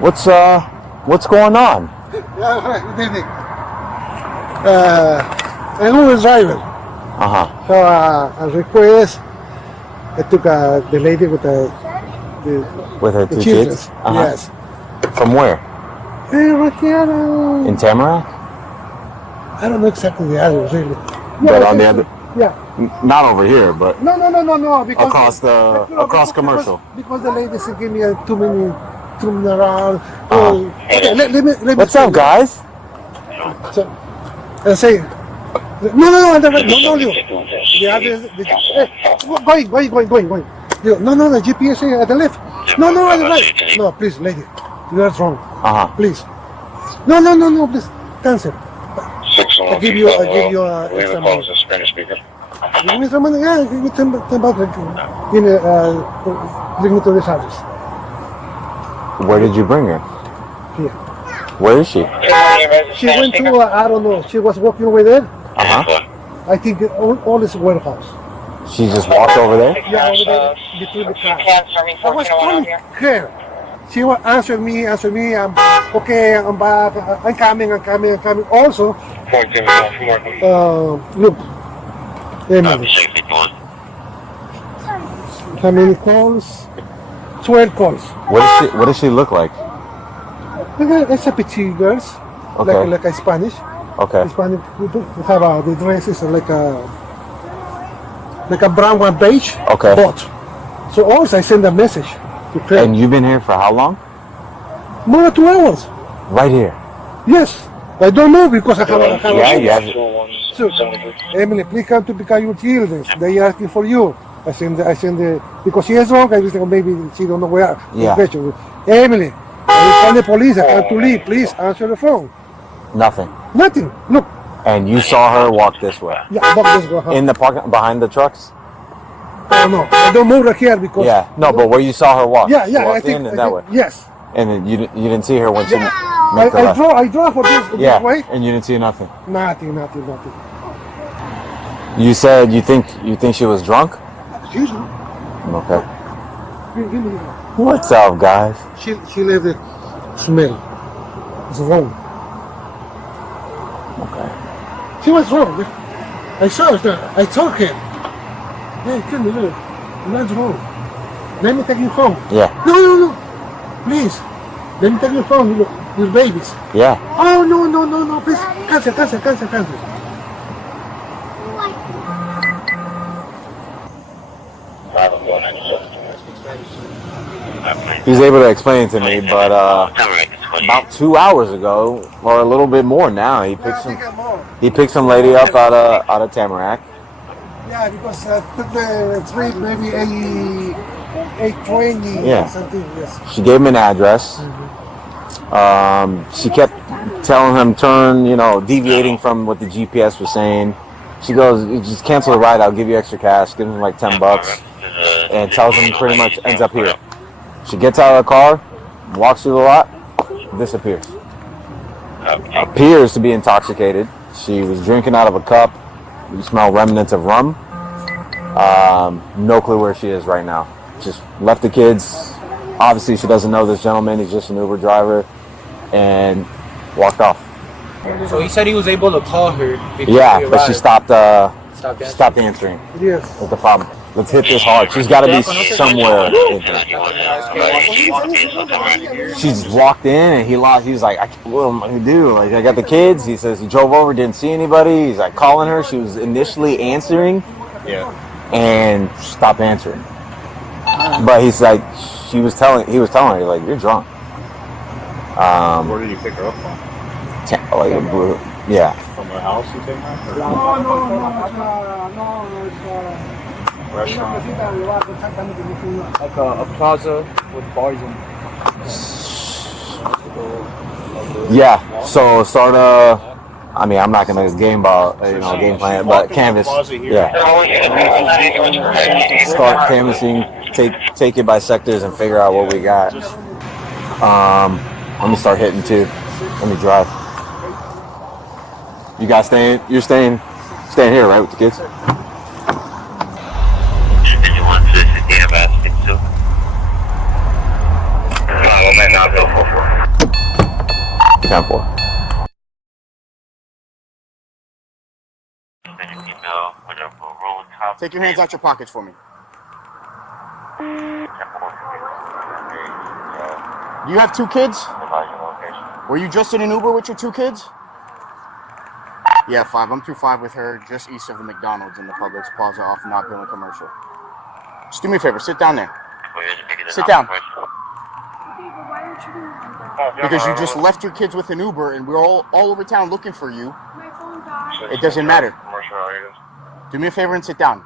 What's going on? Yeah, good evening. I'm Uber driver. So a request, I took the lady with the With her two children. kids? Yes. From where? Right here, In Tamarac? I don't know exactly the address, really. But on the other, Yeah. not over here, but No. Because across commercial. Because the lady said give me a 2 minute turn around. Uh-huh. Let me What's up, guys? So, I say, no, you. The address, going. No, the GPS is at the left. No, at the right. No, please, lady, you are wrong. Please. No, please, cancel. I give you extra money. Give me some money. Yeah, give me 10 bucks. Give me, bring me to this address. Where did you bring her? Here. Where is she? She went to, I don't know, she was walking over there. I think all is warehouse. She just walked over there? Yeah, over there, between the cars. I was calling her. She was answering me. I'm okay, I'm back. I'm coming. Also, look, Emily. How many calls? 12 calls. What does she look like? It's a petite girls, Okay. like a Spanish. Okay. Spanish people have the dresses are like a brown one beige. Okay. But so also I send a message to her. And you've been here for how long? More than 2 hours. Right here. Yes. I don't know because I have Yeah. So, Emily, please come to pick up your children. They are asking for you. I send the because she is wrong. I just think maybe she don't know where. Yeah. Emily, I call the police. I have to leave. Please answer the phone. Nothing. Nothing. Look. And you saw her walk this way? Yeah, walk this way. In the parking, behind the trucks? Oh no, I don't move right here because. Yeah. No, but where you saw her walk? Yeah. She walked I think that way. Yes. And then you didn't see her when she made the left. I draw for this way. And you didn't see nothing. Nothing. You said you think she was drunk? Excuse me. Okay. Give me. What's up, guys? She left the smell. It's wrong. Okay. She was wrong. I saw her. I told her. Hey, come here. That's wrong. Let me take you home. Yeah. No. Please. Let me take you home. Your babies. Yeah. Oh, no. Please. Cancel. He's able to explain to me, but about 2 hours ago, or a little bit more now, he picked some lady up out of Tamarac. Yeah, because took the trip maybe 8:20 or something. Yes. She gave him an address. She kept telling him deviating from what the GPS was saying. She goes, just cancel the ride, I'll give you extra cash, give him like 10 bucks, and tells him pretty much ends up here. She gets out of the car, walks through the lot, disappears. Appears to be intoxicated. She was drinking out of a cup. You smell remnants of rum. No clue where she is right now. Just left the kids. Obviously, she doesn't know this gentleman. He's just an Uber driver, and walked off. So he said he was able to call her. Yeah, but she stopped answering. Yes. That's the problem. Let's hit this hard. She's got to be somewhere in here. She just walked in and he was like, what am I going to do? Like, I got the kids. He says he drove over, didn't see anybody. He's like calling her. She was initially answering. Yeah. And stopped answering. But he's like, he was telling her, like, you're drunk. Where did you pick her up from? Yeah. From her house you take her? No. Restaurant? Like a plaza with bars in. Yeah. So start I'm not gonna game plan, but canvas. Yeah. Start canvassing, take it by sectors and figure out what we got. Let me start hitting too. Let me drive. You guys staying here, right, with the kids? What might not go for? 10-4. Take your hands out your pockets for me. Do you have 2 kids? Were you just in an Uber with your 2 kids? Yeah, 5. I'm through 5 with her, just east of the McDonald's in the Publix Plaza off Not Billing Commercial. Just do me a favor, sit down there. Sit down. Because you just left your kids with an Uber and we're all over town looking for you. My phone died. It doesn't matter. Do me a favor and sit down.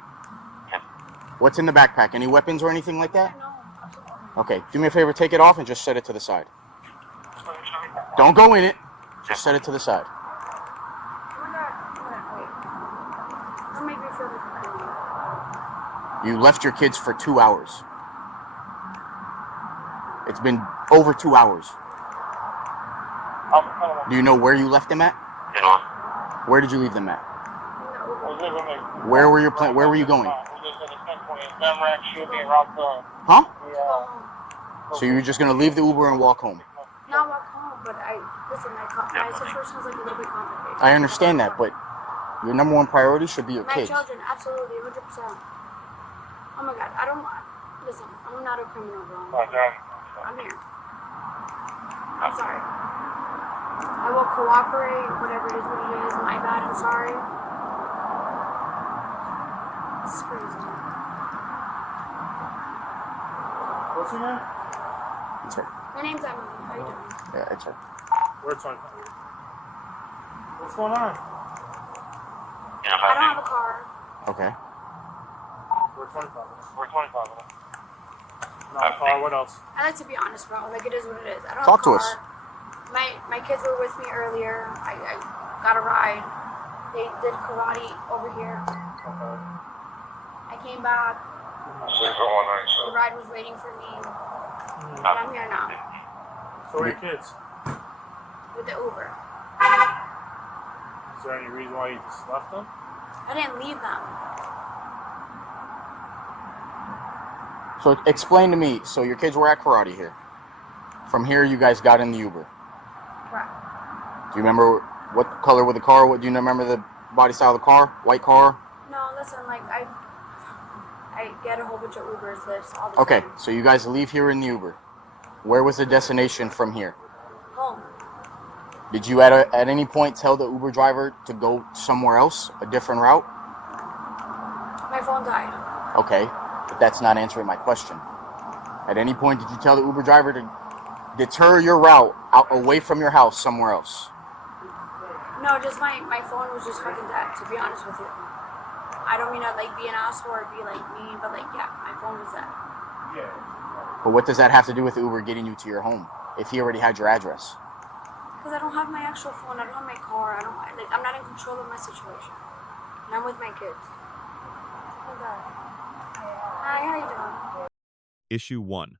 What's in the backpack? Any weapons or anything like that? Okay, do me a favor, take it off and just set it to the side. Don't go in it, just set it to the side. You left your kids for 2 hours. It's been over 2 hours. Do you know where you left them at? Where did you leave them at? Where were you going? Huh? So you were just gonna leave the Uber and walk home? Not walk home, but my situation is like a little bit complicated. I understand that, but your number one priority should be your kids. My children, absolutely, 100%. Oh my God, listen, I'm not a criminal, bro. I'm here. I'm sorry. I will cooperate, whatever it is, what it is. My bad, I'm sorry. This is crazy. What's your name? It's her. My name's Emily. How you doing? Yeah, it's her. Where's my What's going on? I don't have a car. Okay. We're 25. We're 25. Not a car, what else? I like to be honest, bro. Like, it is what it is. I don't Talk have a to car. us. My kids were with me earlier. I got a ride. They did karate over here. Okay. I came back. The ride was waiting for me. And I'm here now. So where are your kids? With the Uber. Is there any reason why you just left them? I didn't leave them. So explain to me, so your kids were at karate here. From here you guys got in the Uber. Correct. Do you remember what color was the car? Do you remember the body style of the car? White car? No, listen, like, I get a whole bunch of Ubers, lifts, all the Okay, time. so you guys leave here in the Uber. Where was the destination from here? Home. Did you at any point tell the Uber driver to go somewhere else, a different route? My phone died. Okay, but that's not answering my question. At any point did you tell the Uber driver to deter your route out away from your house somewhere else? No, just my phone was just fucking dead, to be honest with you. I don't mean to like be an asshole or be like mean, but like, yeah, my phone was dead. But what does that have to do with Uber getting you to your home if he already had your address? Because I don't have my actual phone, I don't have my car, I'm not in control of my situation. And I'm with my kids. Oh God. Hi, how you doing? Issue 1.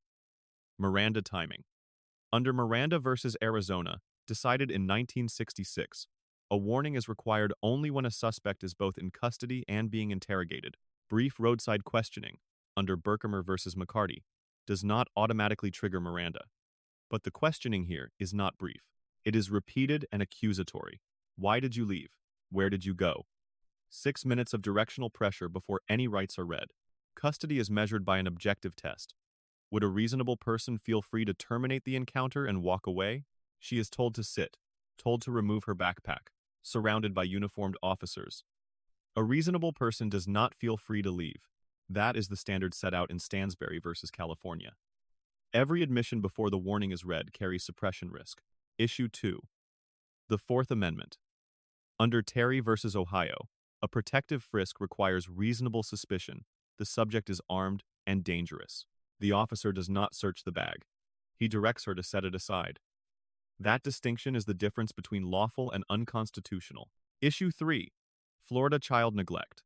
Miranda timing. Under Miranda versus Arizona, decided in 1966, a warning is required only when a suspect is both in custody and being interrogated. Brief roadside questioning, under Berkemer versus McCarty, does not automatically trigger Miranda. But the questioning here is not brief. It is repeated and accusatory. Why did you leave? Where did you go? 6 minutes of directional pressure before any rights are read. Custody is measured by an objective test. Would a reasonable person feel free to terminate the encounter and walk away? She is told to sit, told to remove her backpack, surrounded by uniformed officers. A reasonable person does not feel free to leave. That is the standard set out in Stansberry versus California. Every admission before the warning is read carries suppression risk. Issue 2. The Fourth Amendment. Under Terry versus Ohio, a protective frisk requires reasonable suspicion. The subject is armed and dangerous. The officer does not search the bag. He directs her to set it aside. That distinction is the difference between lawful and unconstitutional. Issue 3. Florida child neglect.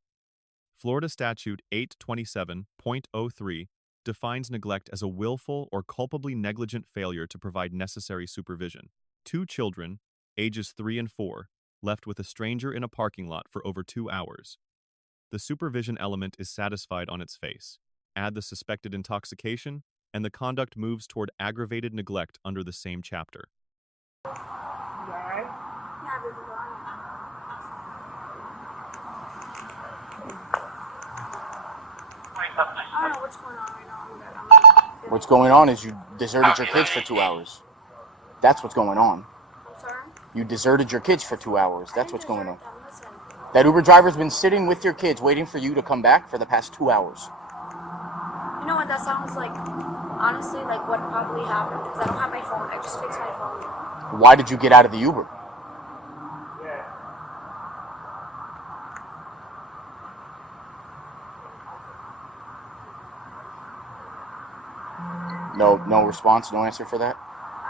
Florida Statute 827.03 defines neglect as a willful or culpably negligent failure to provide necessary supervision. 2 children, ages 3 and 4, left with a stranger in a parking lot for over 2 hours. The supervision element is satisfied on its face. Add the suspected intoxication, and the conduct moves toward aggravated neglect under the same chapter. I don't know what's going on right now. I'm like, What's going on is you deserted your kids for 2 hours. That's what's going on. I'm sorry? You deserted your kids for 2 hours. That's what's going on. Listen, That Uber driver's been sitting with your kids waiting for you to come back for the past 2 hours. you know what that sounds like? Honestly, like what probably happened. Because I don't have my phone. I just fixed my phone. Why did you get out of the Uber? No response, no answer for that?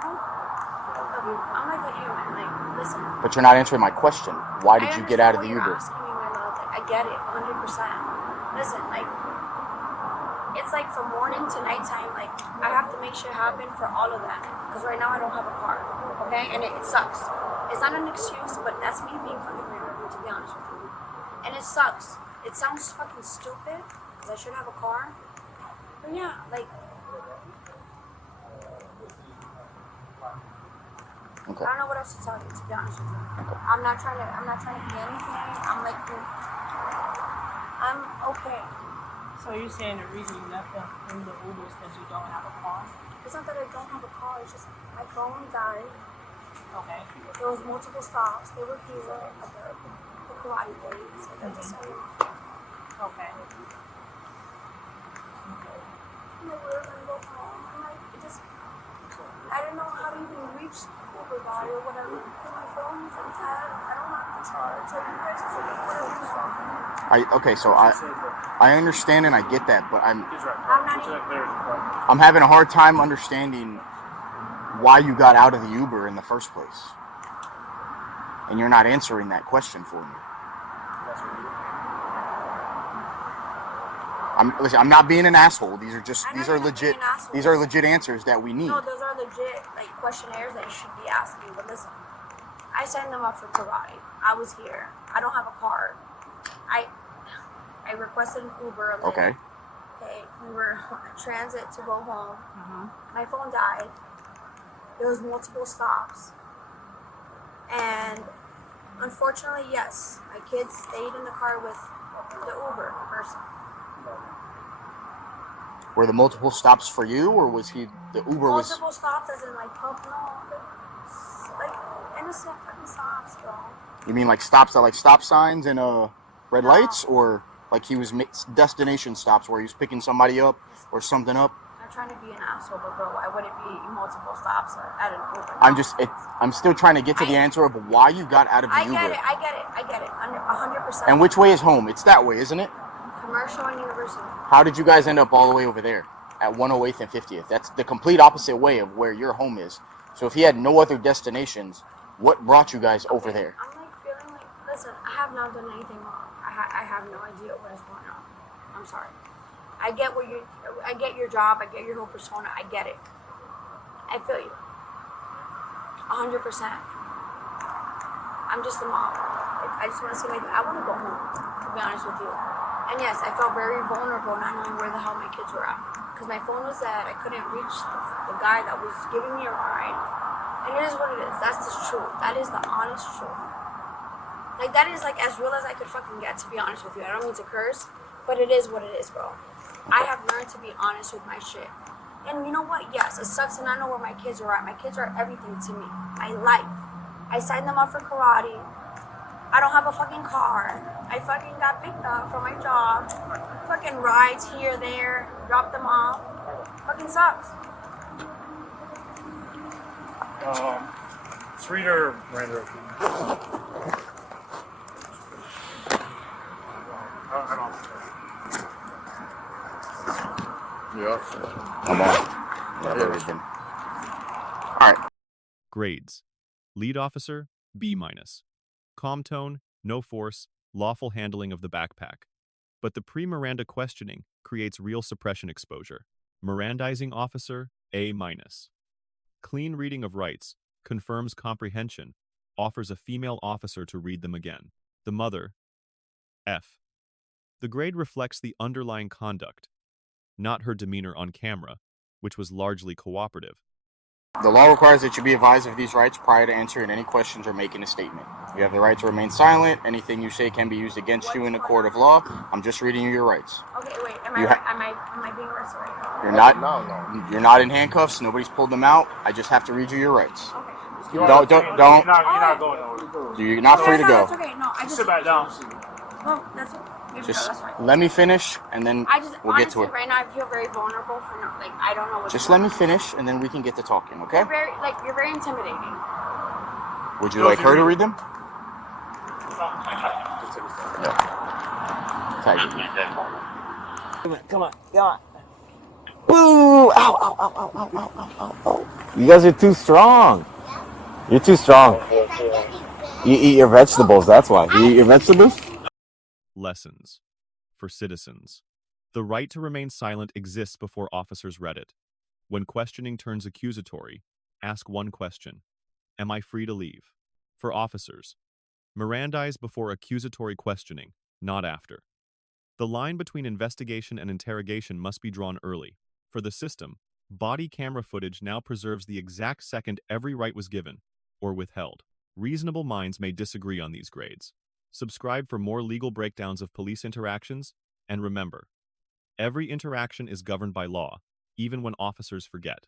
I'm like a human. Like, listen. But you're not answering my question. Why did you get out of the Uber? Uber? Asking me, my love. Like, I get it, 100%. Listen, like, it's like from morning to nighttime. Like, I have to make shit happen for all of them. Because right now I don't have a car. Okay, and it sucks. It's not an excuse, but that's me being fucking weird, to be honest with you. And it sucks. It sounds fucking stupid because I should have a car. But yeah, like. Okay. I don't know what else to tell you, to be honest with you. Okay. I'm not trying to be anything. I'm like, I'm okay. So you're saying the reason you left them in the Uber is because you don't have a car? It's not that I don't have a car. It's just my phone died. Okay. There was multiple stops. They were here at the karate place. So they just said, Okay. I'm like, we're gonna go home. I'm like, I didn't know how to even reach Uber guy or whatever because my phone was in tab. I don't have the charge. So you guys Okay, so I understand and I get that, but I'm not even. I'm having a hard time understanding why you got out of the Uber in the first place. And you're not answering that question for me. I'm not being an asshole. These are legit answers that we need. No, those are legit like questionnaires that you should be asking. But listen, I signed them up for karate. I was here. I don't have a car. I requested an Uber. Like, Okay. Okay. We were transit to go home. My phone died. There was multiple stops, and unfortunately, yes, my kids stayed in the car with the Uber person. Were the multiple stops for you, or was the Uber was? Multiple stops, as in like pump, like innocent fucking stops, bro. You mean like stops at like stop signs and red lights, or like he was destination stops where he was picking somebody up or something up? I'm trying to be an asshole, but bro, why would it be multiple stops at an Uber? I'm still trying to get to the answer of why you got out of the Uber. I get it, 100%. And which way is home? It's that way, isn't it? Commercial and University. How did you guys end up all the way over there at 108th and 50th? That's the complete opposite way of where your home is. So if he had no other destinations, what brought you guys over there? I'm like feeling like, listen, I have not done anything wrong. I have no idea what is going on. I'm sorry. I get your job. I get your whole persona. I get it. I feel you. 100%. I'm just a mom. I just want to see I want to go home, to be honest with you. And yes, I felt very vulnerable not knowing where the hell my kids were at. Because my phone was dead. I couldn't reach the guy that was giving me a ride. And it is what it is. That's the truth. That is the honest truth. Like, that is like as real as I could fucking get, to be honest with you. I don't mean to curse, but it is what it is, bro. I have learned to be honest with my shit. And you know what? Yes, it sucks and I know where my kids are at. My kids are everything to me. My life. I signed them up for karate. I don't have a fucking car. I fucking got picked up from my job. Fucking rides here, there, drop them off. Fucking sucks. Let's read her Miranda. I don't. Yeah. Come on. Yeah, everything. All right. Grades. Lead officer, B-. Calm tone, no force, lawful handling of the backpack. But the pre-Miranda questioning creates real suppression exposure. Mirandizing officer, A-. Clean reading of rights, confirms comprehension, offers a female officer to read them again. The mother, F. The grade reflects the underlying conduct, not her demeanor on camera, which was largely cooperative. The law requires that you be advised of these rights prior to answering any questions or making a statement. You have the right to remain silent. Anything you say can be used against you in a court of law. I'm just reading you your rights. Okay, wait. Am I being arrested right now? You're not. No. You're not in handcuffs. Nobody's pulled them out. I just have to read you your rights. Okay. You're not going nowhere. You're not free to go. That's okay. No, I just Sit back down. No, that's okay. Just that's fine. let me finish, and then I just we'll get to it. right now I feel very vulnerable for I don't know what. Just let me finish, and then we can get to talking, okay? You're very intimidating. Would you like her to read them? No. Come on. Boo! Ow, ow, ow, ow, ow, ow, ow, ow. You guys are too strong. You're too strong. You eat your vegetables, that's why. You eat your vegetables? Lessons. For citizens. The right to remain silent exists before officers read it. When questioning turns accusatory, ask one question. Am I free to leave? For officers, Mirandize before accusatory questioning, not after. The line between investigation and interrogation must be drawn early. For the system, body camera footage now preserves the exact second every right was given or withheld. Reasonable minds may disagree on these grades. Subscribe for more legal breakdowns of police interactions, and remember, every interaction is governed by law, even when officers forget.